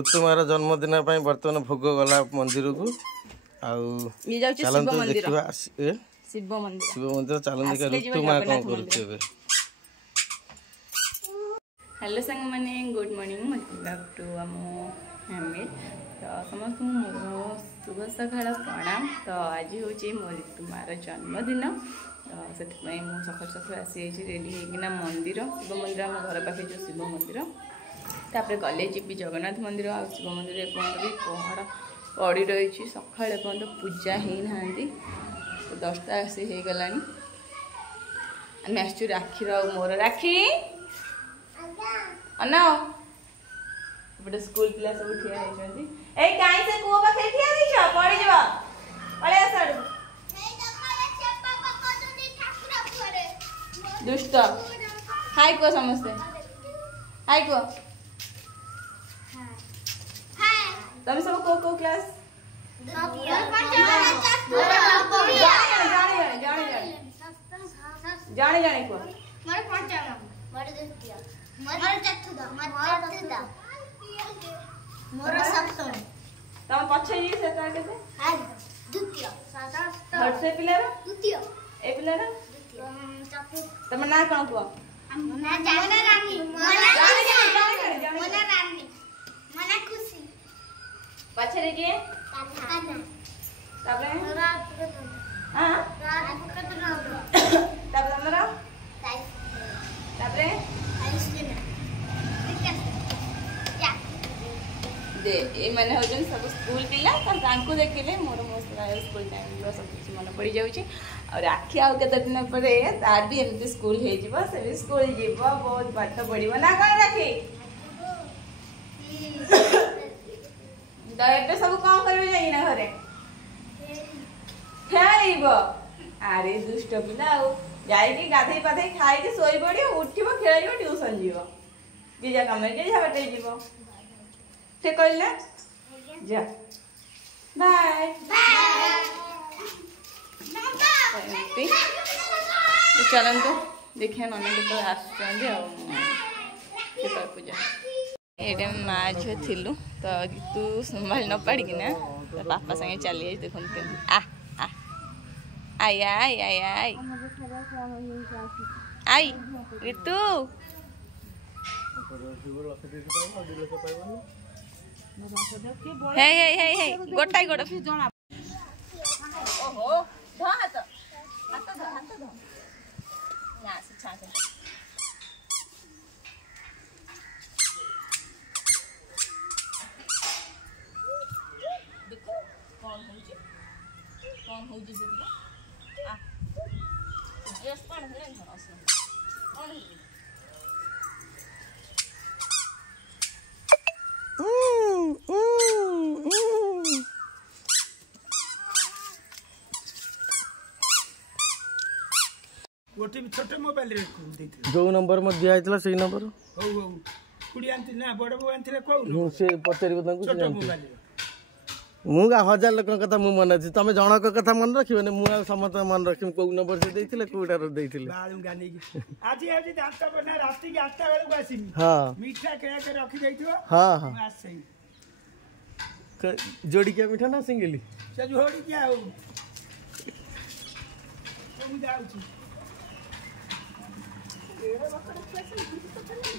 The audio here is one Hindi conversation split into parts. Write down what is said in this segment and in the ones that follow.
ऋतुमार जन्मदिन बर्तमान भोग गला मंदिर को चलते देखा शिव मंदिर चलते देखा ऋतुमा कौन कर। हेलो सांग मैंने good morning welcome back to आम फैमिली। तो समस्त मोर शुभ सकाल प्रणाम। तो आज हूँ मो ऋतुमार जन्मदिन। तो से सकाल सकाल आसी रेडी होना मंदिर शिव मंदिर आम घर पाखे जो शिव मंदिर तापर गले जी जगन्नाथ मंदिर आ शिव मंदिर एपर्त भी पहड़ पड़ी रही सका एपर्त पूजा ही ना। तो 10टा आसी हो गला आम आसु राखी मोर राखी अनाओ स्कूल पिला सब ठिया होइछंती ए काई से कुओ पाखे ठिया होइछ पड़ी जबा पळे आसड़ दुष्ट हाय को समझते हाय को हाय तुम सब को क्लास जाने जाने को मोर पंचम मोर द्वितीय मोर चतुर्थ मोर सप्तम तम पछे ये से का केते हाय द्वितीय थर्ड से पिला द्वितीय ए पिला द्वितीय चतुर्थ तम ना कोन को ना जाने रानी मोना रानी मोना खुशी पछे रे के कान्हा तबे हां रात कतना तबे हमरा तबे दे ये मैंने हो सब स्कूल पिला तो देखिले मोर मो स्कूल टाइम सब कुछ मन पड़ जाऊँगी और राखी आउ के दिन पर तार भी एमती स्कूल हो से भी स्कूल जीव बहुत पाठ पढ़ो ना कौन राखी तो ये सब कौन कर जाइना घरे खेल अरे दुष्ट पिला जाइए गाधे पाधे खाई शोई पड़ो उठब खेल ट्यूशन जीव जे जा कम जे जा बाटे जीव ठीक कहले जा बाय तो चलते देखिए ननी के आसर पूजा ये माँ झील थिलु तो तू संभाल न पाड़ी ना तो बापा संगे चली देखो आ आई आई आई आई आई ऋतु हे हे हे हे गोटाई गोड़ ओहो ध हाथ हाथ ध ना से छा देखो कौन हो जी आ ड्रेस पहन ले कौन गोटे छोटे मोबाइल रे जो नंबर में दिया आइतला सही नंबर हो हो कुड़ी आंती ना बड़ बो आंती को से पचारि को छोटे मोबाइल मु 1000 लोक कथा मु मन अछि तमे जनक कथा मन रखिबने मु समत मन रखिम को नंबर से देथिले कोडार देथिले बाळू गानी आज आज दांत बना राती के 8टा बेल को आसीमी हां मीठा केया के रखी दैथियो हां हां आज सही जोड़ी क्या मीठा ना सिंगली से जोड़ी क्या हो हम जाउ छी एरे बकरे पैसे तो चले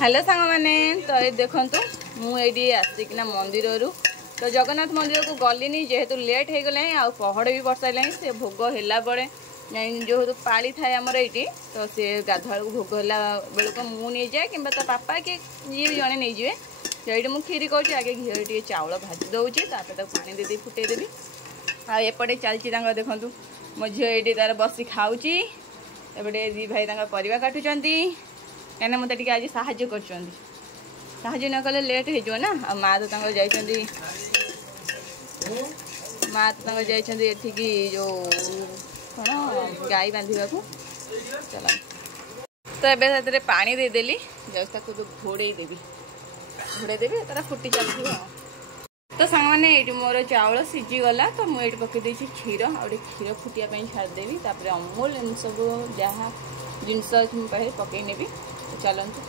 हेलो सांग मैंने तो ये देखु मुझे आसिकना मंदिर तो जगन्नाथ मंदिर को गलिनी जेहेतु लेट हो गला आ पहड़ भी बरसाइला से भोग है बड़े जो पाली थाए आमर ये तो सी गाधुआ को भोग है बेल को मुझे जाए कि पापा कि जी भी जड़े नहीं जाए तो ये मुझे खीरी कर आगे घी टे चाउल भाजी दूसरी तापर पानी दे फुटेदेवी आएपटे चलती देखूँ मो झी ये तार बस खाऊँगी एपटे दी भाई परिवा काटुंट कहीं मत आज साहाଯ୍य कर न कले लेट हो ना आ माँ तो जाइए माँ तो जाइए जो कौन गाई बांधा को चला तो ये पानी देदेली जस्ट घोड़े देवी घोड़े देवी तार फुटी चलती। तो सांग मैंने ये मोर चाउल सीझीगला तो मुझे पकई देती क्षीर आ क्षीर फुटियापाई छाड़देवी तापर अमूल इन सब जहाँ जिनस अच्छे मो पाखे पकई नेबी। तो चलतु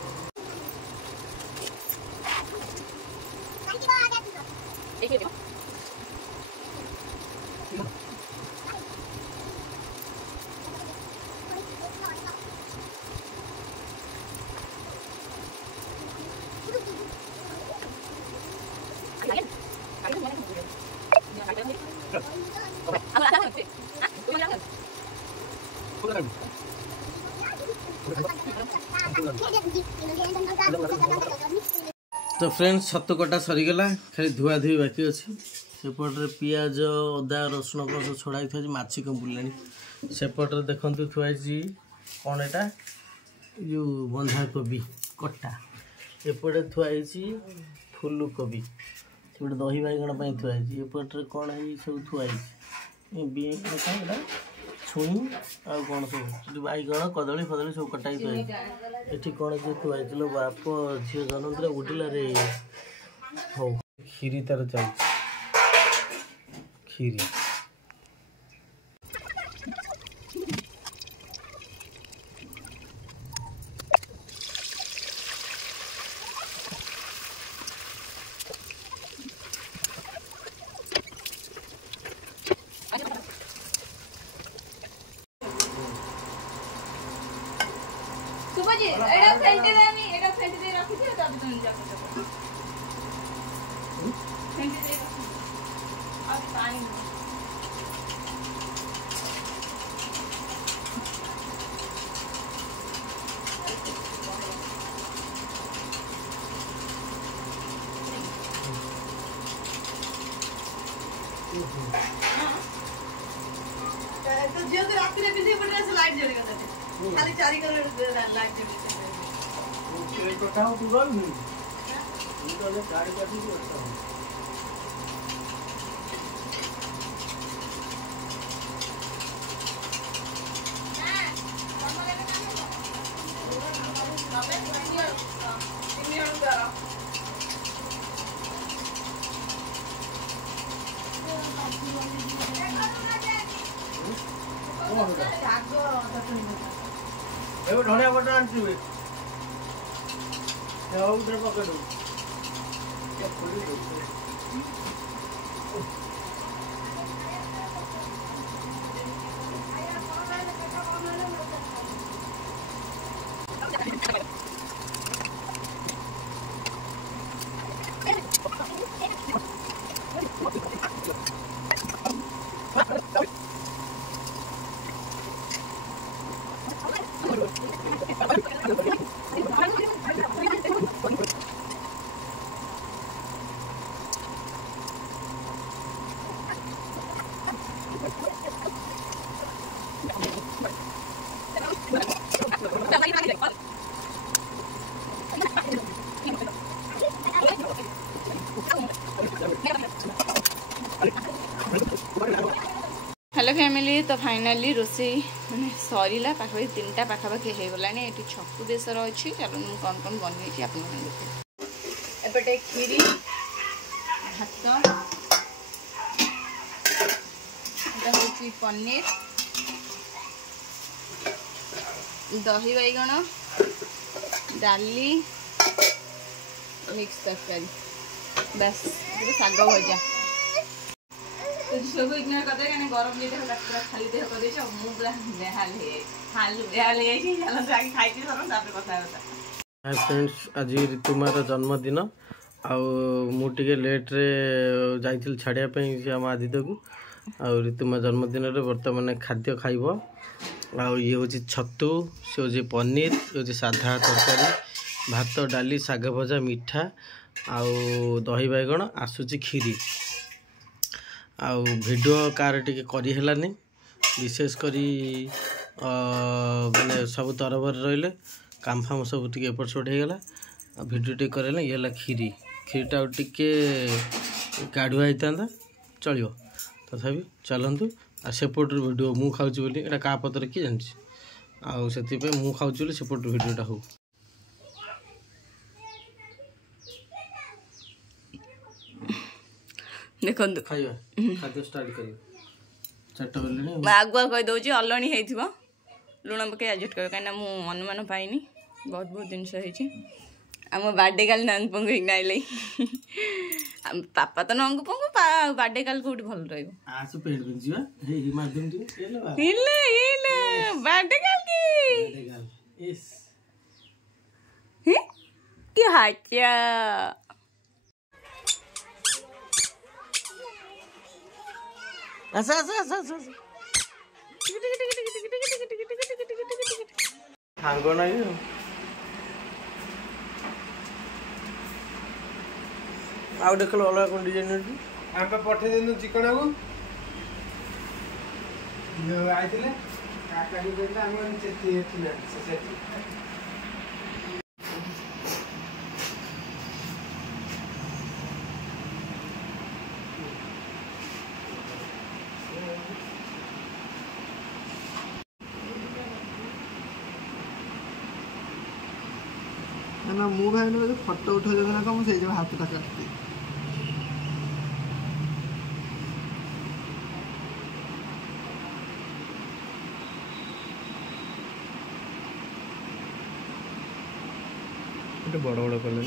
तो फ्रेंड्स छतु कटा सरीगला खाली धुआ धुई बाकी अच्छी सेपटे पियाज अदा रसुण को सब छड़ाई थी माछी कम बुलानी सेपटे देखते थुआई कौन एटा जो बंधाकोबी कटा एपटे थुआई फुलकोबी सेपटे दही बैगण थुआई एपटे कौन है सब थुआई छुई आ कौन सब बैगण कदली फदली सब कटाई थुआई ये कौन जो थुआई बाप झील जन्म उठिला रे हो खीरी तार चल खीरी सुबह जी एडा फेंटे देनी एडा फेंटे दे रखी थी तब तुम जाके फेंटे दे अब पानी तो जो रात रे बिंदी पड़े से लाइट जलेगा ताते खाली चारी कर लाइट जलेगा ये तो टाउ तू गल नहीं ये तो ले गाड़ी का भी होता है एवं ढोलिया बटन आंटी उधर पकड़ो हेलो फैमिली तो फाइनली रोसे मैंने सरीला पाखापाखि 3टा पाखापाखि हो गलानी ये छतु देशर अच्छी चलो मुझे कौन कौन बनई आपटे खीरी भात हूँ पनीर दही बैगण डाली मिक्स तरकारी बस शाग भजा तो सब इग्नोर कर दे गरम जे देह पूरा खाली देह कर दे मु पूरा बेहाल है चलो आगे खाई सर तापर कथा होता। हाय फ्रेंड्स आज ऋतुमार जन्मदिन आउे लेट रे जाइल छाड़ियापी से आम आदित्य को ऋतुमा जन्मदिन में बर्तमान खाद्य खाइब ये हूँ छतु से हूँ पनीर ये हूँ साधा तरकारी भात डाली शाग भजा मिठा आउ दही बैगण आसूची खीरी आउ वीडियो कार टिके करी हेलानी विशेष करी माने सब तरबर रहिले काम फाम सब टिके एपट सेपट हो गला वीडियो टिके करेला ये है खीरी खीरीटा टिके गाढ़ुआ होता चलो तथापि चलतु आ सेपट वीडियो मु खाऊँ बोली एटा क्या पतर किए जानी आउ से मु खाऊँ बोली सेपट वीडियोटा हो देखନ୍ତୁ ଖାଇବା ଖାଦ୍ୟ ଷ୍ଟାର୍ଟ କରିବା। 4ଟା ବେଲେଣି। ମୁଁ ଆଗୁଆ କହିଦେଉଛି ଅଲଣି ହେଇଥିବ ଲୁଣ ପକାଇ ଆଡ଼ଜଷ୍ଟ କରିବ କାହିଁକିନା ମୁଁ ଅନୁମାନ ପାଇନି ବହୁତ ବହୁତ ଜିନିଷ ହେଇଛି। ଆମ ବାର୍ଥଡେ କାଲି ନାଙ୍ଗ ପଙ୍କୁ ହେଇକି ଆଇଲେ ପାପା ତ ନଙ୍ଗ ପଙ୍କୁ ବାର୍ଥଡେ କାଲି କୋଉଠି ଭଲ ରହିବ ଆସୁ ପେଣ୍ଟ ପିନ୍ଧିବା ହେଇ ମାଧ୍ୟମ ଟିକେ ହେଲେ ବାର୍ଥଡେ କାଲି କି ହାଚା ଆସ ଆସ ଆସ ଆସ ସାଙ୍ଗ ନାହିଁ ଆଉ ଦେଖିଲ ଅଲଗା କ'ଣ ଡିଜାଇନ ଅଛି ଆମେ ପଠେଇ ଦେଲୁ ଚିକଣାକୁ ଆଇଥିଲେ କାକାକୁ କହିଲେ ଆମେ ସେଠି ଥିଲା ସେଠି ना मु भाई ने फोटो उठा ना कम से हाथ टा काटती बड़ बड़ कले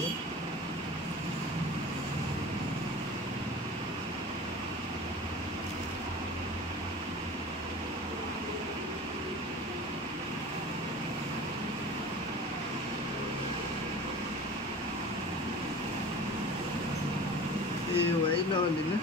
वही लवली ना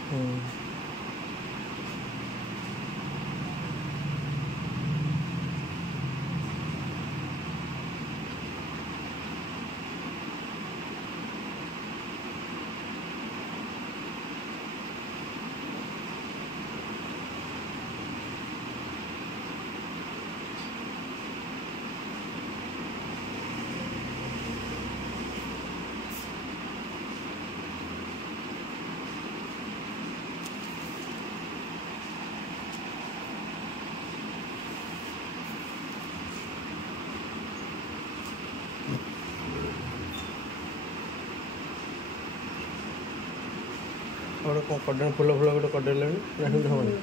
और कौन फूल फूल गोटे कडेल हमें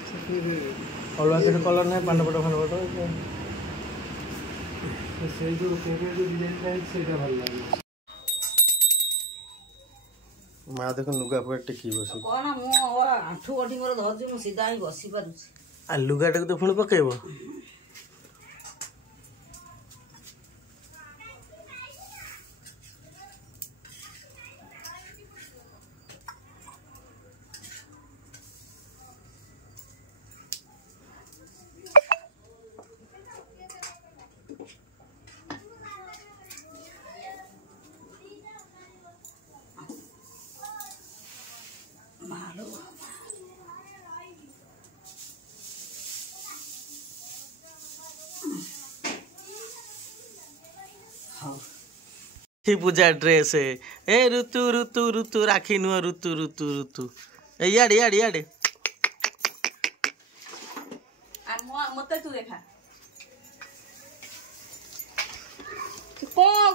अलग किसी कलर ना पानपट फानपट से जो डिजाइन से भल लगे माँ देख लुगा फुगा टेकी बस कौन मु आंठू गठी मोर धरजी मु सीधा ही बसी पारुछि आ लुगाटा तो पुणी पकेब पूजा ड्रेस ए ऋतु ऋतु ऋतु राखी नुह ऋतु ऋतु ऋतु याडे याडे याडे मत तू देखा कौन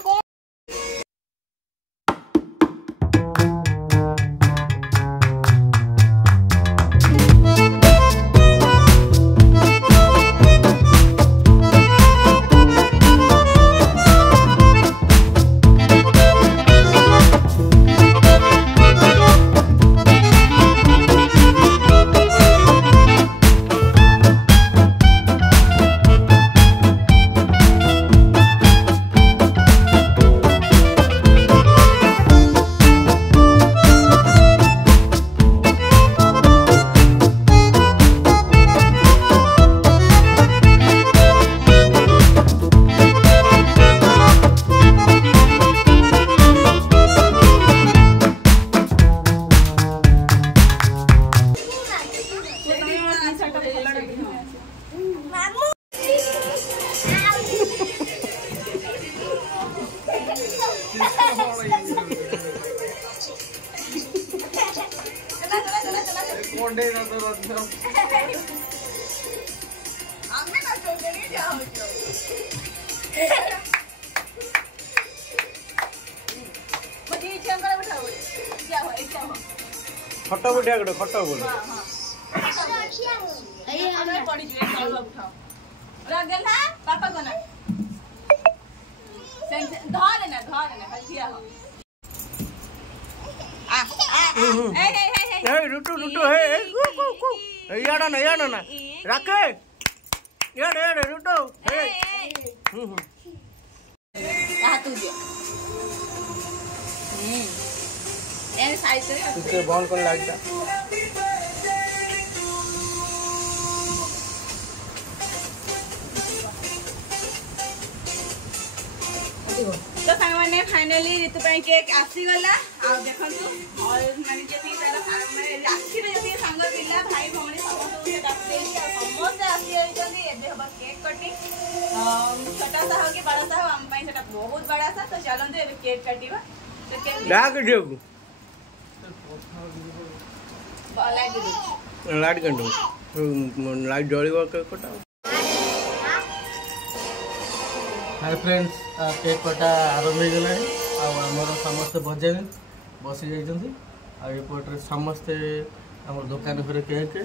खट बुढ़िया गोटे खट बोल पड़ी जुए तळु उठाओ रगल ना पापा को ना धर ना खलिया हो ए रुटू हे याडा ना रखे याडे रुटू हे तू दियो ए साइड से तुझे बॉल कौन लगता तो सांग माने फाइनली ऋतु पे केक आसी गला आ देखंतु और माने जति तारा माने राखी रे जति संग पिला भाई भौणी समस्त के डाकते समस्त आसी आइ जल्दी एबे हबा केक कटिंग छोटा सा हो कि बड़ा सा हो हम पई सेटा बहुत बड़ा सा तो चलंतु एबे केक काटिबा तो केक डाक दियो लाइट कंडो लाइट जळिबो कटा हाय फ्रेंड्स केक कटा आरंभ हो गला आमर समस्त बजे बसी जाइछन्ती आपोटे समस्ते आम दुकान घर केक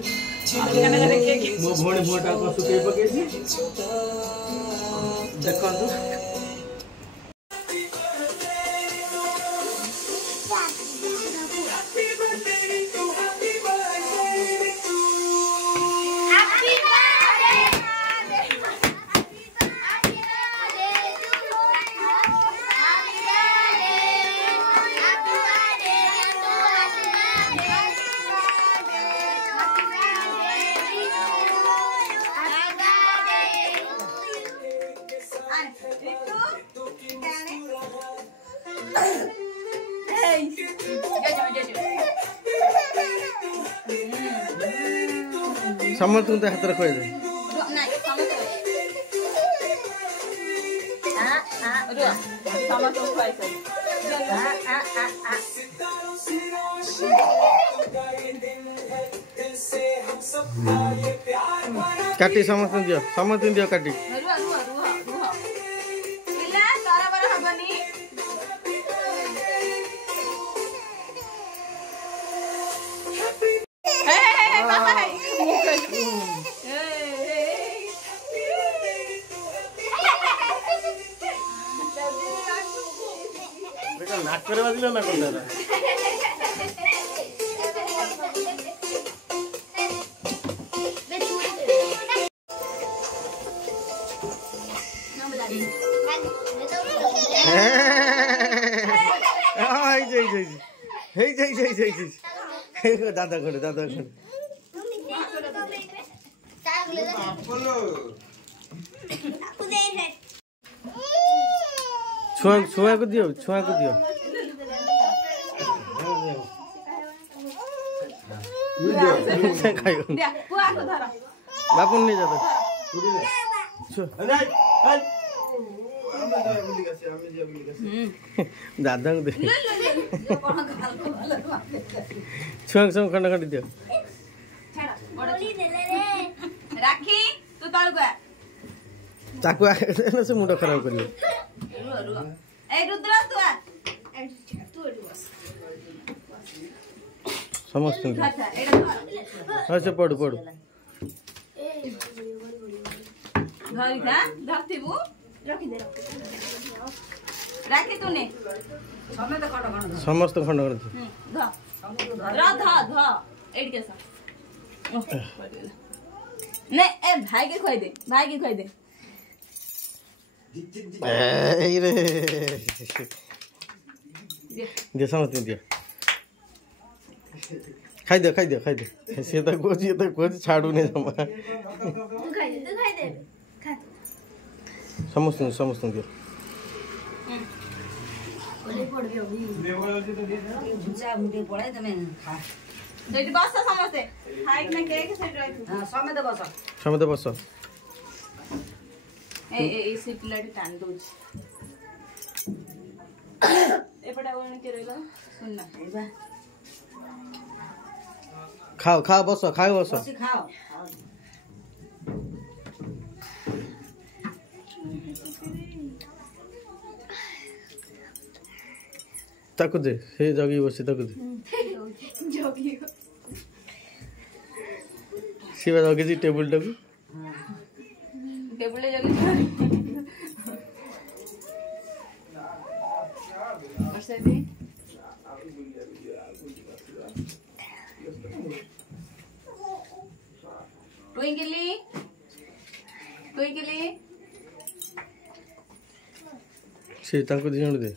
मो भौणी बोटा को सुके पके देखंतु समस्त तुम हाथ रखो दे काटी समस्त दियो काटी नाक करे बाजिलो ना कोन दादा खड़े छुआ को दियो बापू नहीं जाता दादा को दे छुआ सब खंड खंड दियो राखी तू तळगुआ ताकू से मुंड खराब करियो ए रुद्र तू आ समस्त हाँ से पढ़ धरी था धरती बु रखी दे राखी तूने समस्त खंड खंड ध एड के सा नहीं ए भाई के खोई दे ए रे दे समस्त दियो खाई दे से तो कोच छाड़ू नहीं जमा तू खाई दे खा समस्त दियो ओले पड़ गयो भी भुजा मुंडे पड़े तमे खा देटी बस समझते हाइट में केक सेट रही हां समेत बस ए सीट लाइट टान दो एपटा ओन के रहला सुनना एबा खाओ बस खाओ ताकू दे हे जगी बसी ताकू दे सी बात जगी टेबुल टाकू टेबुल जगी अच्छा भी ट्विंकली ट्विंकली से ताको दी जण दे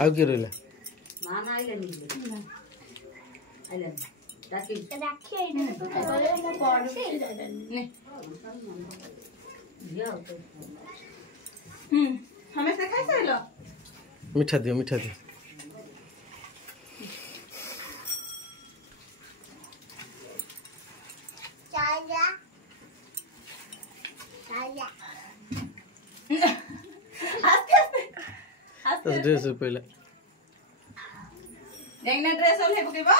आउ के रहला मान आइले नि आइले ताकि हमें से खाई साइलो मीठा दियो मीठा दियो तो ड्रेस पहले देखना ड्रेस ओले पकेबा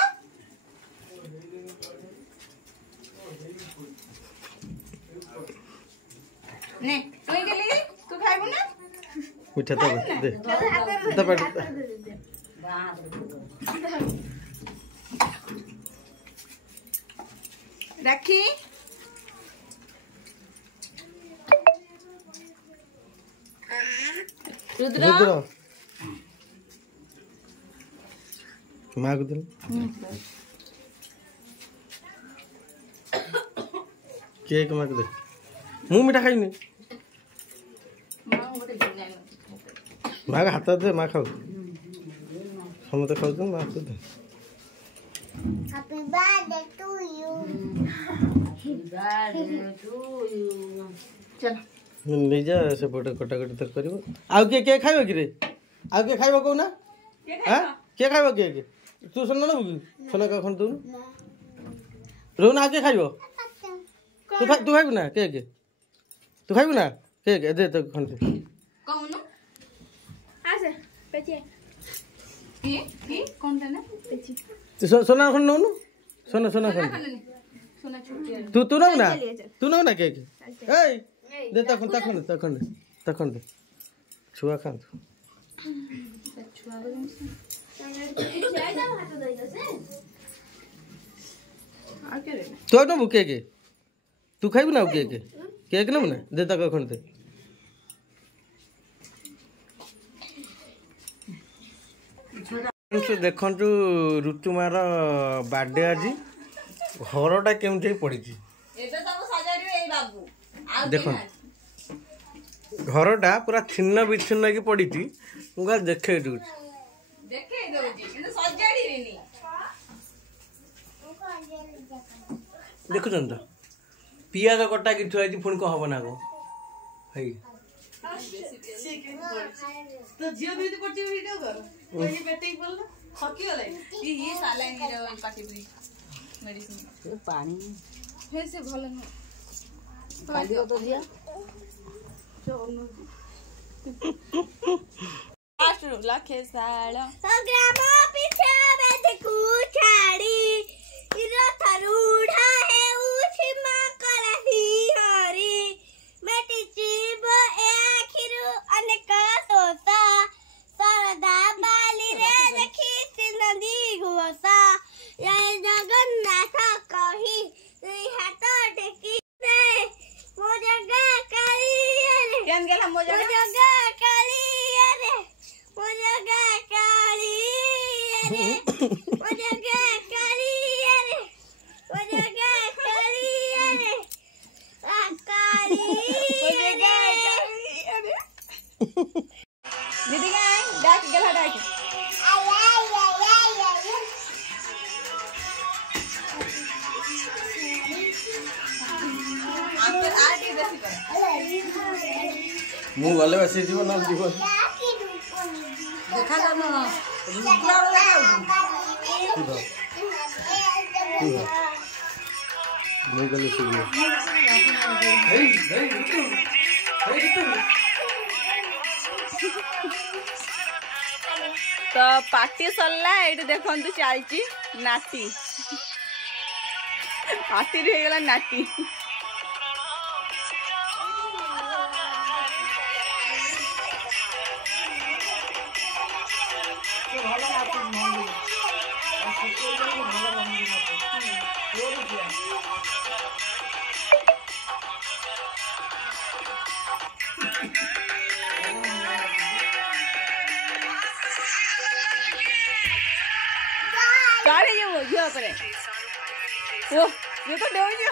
ने तोई के लिए तू खाइबो ना मीठा तो दे तो पर राखी रुद्र माँ को दे केक माँ को दे मुँह मीठा खाई नहीं माँ का हाथ दे माँ खाओ समझते खाओ तो माँ को दे Happy birthday to you. चलो नहीं जा से फोटो कटाकटी तक करिवो आउ के खाइबो कि रे आउ के खाइबो को ना हां के खाइबो के तू सुन ना सुन का खन तू रो ना के खाइबो तू खाइबो ना के तू खाइबो ना के दे तो खन दे कौन आसे पेचे ये कौन था ना पेचे तू सोना खन नो सोना खन सोना छुट्टी तू ना ना के ए दे तखन दे छुआ खान तू छुआ चाय ना हाथ दई दसे आ के रे तो ना बुके के तू खाइबो ना केक ना ना दे तखन दे देखु ऋतुमार बर्थडे आज घरटा केमती पड़ी एटा सब सजाड़ी एई बाबू आ देख घरटा पूरा छिन्न विच्छिन्न की पड़ी मुझे देखे देखे दउजी কিন্তু सजाड़ी रेनी देखुन तो पियाज कटा कि थुआ पुणी कौन हम ना है तो जियो भी तो पट्टी वीडियो करो वही बेटे बोल ना हकी वाला ये सालाइन रो पार्टी भी मेडिसिन पानी हे से भलो न कालियो तो दिया आष्टु लाखे साला ग्राम पीछे देखू छाड़ी रथरूढ़ा है उसी मां कलही हरी बेटी जीव आखिर अनेक तोता सरदा बाली रे देखी नदी घोसा जय जगन्नाथ कही हाथ टेकी दे मो जगह काली रे केन गेला मो जगह काली रे मो जगह काली रे मो जगह काली रे मो जगह काली रे काली दीदी का डाक गेला डाक आपके आगे बेसी कर मु गले बसी जीव ना जीव देखा कर ना रुद्रा वाला नहीं गले से तो पार्टी सरला ये देखु चलती नाटी पार्टी हो गला नाटी कारे ये झील पर वो ये तो डेउ जो